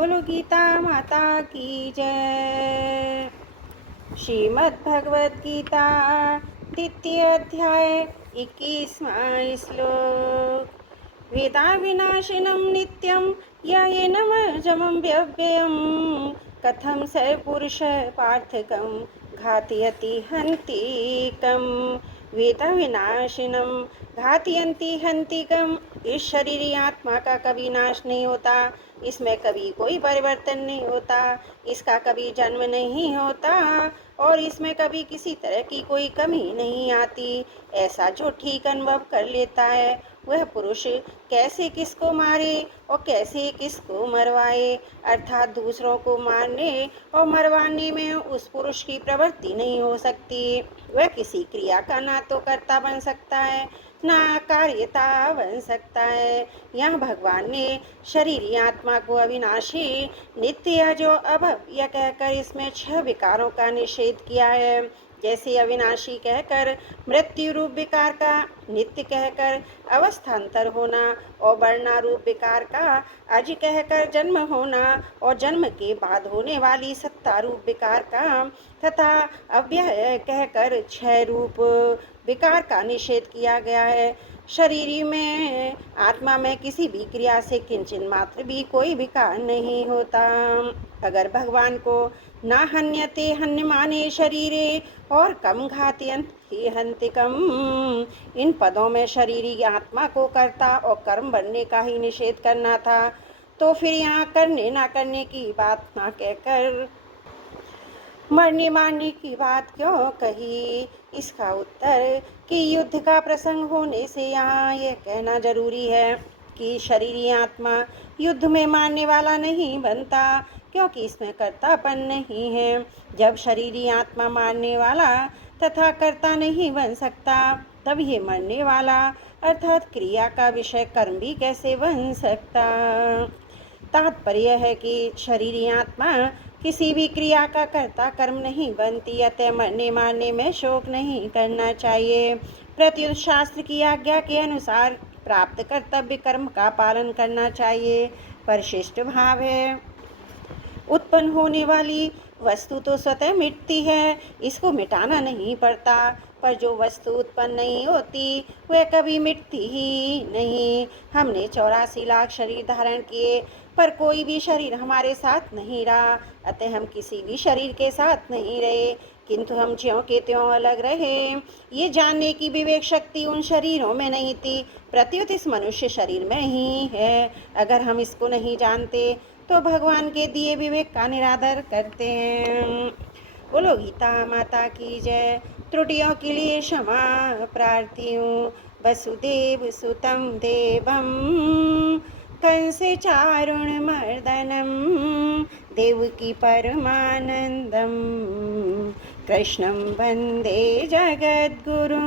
बोलो गीता माता की जय। श्रीमद् भगवत गीता द्वितीय अध्याय 21वां श्लोक। वेदा विनाशिनं नित्यं येनमजमं व्यव्ययं कथं स पुरुष पार्थकं घातयति हन्तिकं। वेदा विनाशिनं घातयन्ति हन्तिकं। इस शरीर आत्मा का कभी नाश नहीं होता, इसमें कभी कोई परिवर्तन नहीं होता, इसका कभी जन्म नहीं होता और इसमें कभी किसी तरह की कोई कमी नहीं आती। ऐसा जो ठीक अनुभव कर लेता है वह पुरुष कैसे किसको मारे और कैसे किसको मरवाए, अर्थात दूसरों को मारने और मरवाने में उस पुरुष की प्रवृत्ति नहीं हो सकती। वह किसी क्रिया का ना तो कर्ता बन सकता है ना कार्यता बन सकता है। यह भगवान ने शरीर आत्मा को अविनाशी नित्य जो अभव्य कहकर इसमें 6 विकारों का निषेध किया है। जैसे अविनाशी कहकर मृत्यु रूप विकार का, नित्य कहकर अवस्थान्तर होना और वर्णा रूप विकार का अज कहकर जन्म होना और जन्म के बाद होने वाली सत्ता रूप विकार का, तथा अव्यय कहकर 6 रूप विकार का निषेध किया गया है। शरीर में आत्मा में किसी भी क्रिया से किंचन मात्र भी कोई विकार नहीं होता। अगर भगवान को ना हन्यते हन्यमाने शरीरे और कम घातयन्ति हन्तिकम, इन पदों में शरीरी आत्मा को कर्ता और कर्म बनने का ही निषेध करना था, तो फिर यहाँ करने ना करने की बात ना कहकर मरने मारने की बात क्यों कही। इसका उत्तर कि युद्ध का प्रसंग होने से यहाँ यह कहना जरूरी है कि शरीरी आत्मा युद्ध में मारने वाला नहीं बनता, क्योंकि इसमें कर्तापन नहीं है। जब शरीरी आत्मा मारने वाला तथा कर्ता नहीं बन सकता, तब ये मरने वाला अर्थात क्रिया का विषय कर्म भी कैसे बन सकता। तात्पर्य है कि शरीरी आत्मा किसी भी क्रिया का कर्ता कर्म नहीं बनती, अतः मरने मारने में शोक नहीं करना चाहिए। प्रत्युत शास्त्र की आज्ञा के अनुसार प्राप्त कर्तव्य कर्म का पालन करना चाहिए। परिशिष्ट भाव है, उत्पन्न होने वाली वस्तु तो स्वतः मिटती है, इसको मिटाना नहीं पड़ता, पर जो वस्तु उत्पन्न नहीं होती वह कभी मिटती ही नहीं। हमने 84 लाख शरीर धारण किए, पर कोई भी शरीर हमारे साथ नहीं रहा, अतः हम किसी भी शरीर के साथ नहीं रहे, किंतु हम ज्यों के त्यों अलग रहे। ये जानने की विवेक शक्ति उन शरीरों में नहीं थी, प्रत्युत इस मनुष्य शरीर में ही है। अगर हम इसको नहीं जानते तो भगवान के दिए विवेक का निरादर करते हैं। बोलो गीता माता की जय। त्रुटियों के लिए क्षमा प्रार्थी हूँ। वसुदेव सुतम देवम कंस चारुण मर्दनम देवकी परमानंदम कृष्णं वंदे जगद्गुरुम।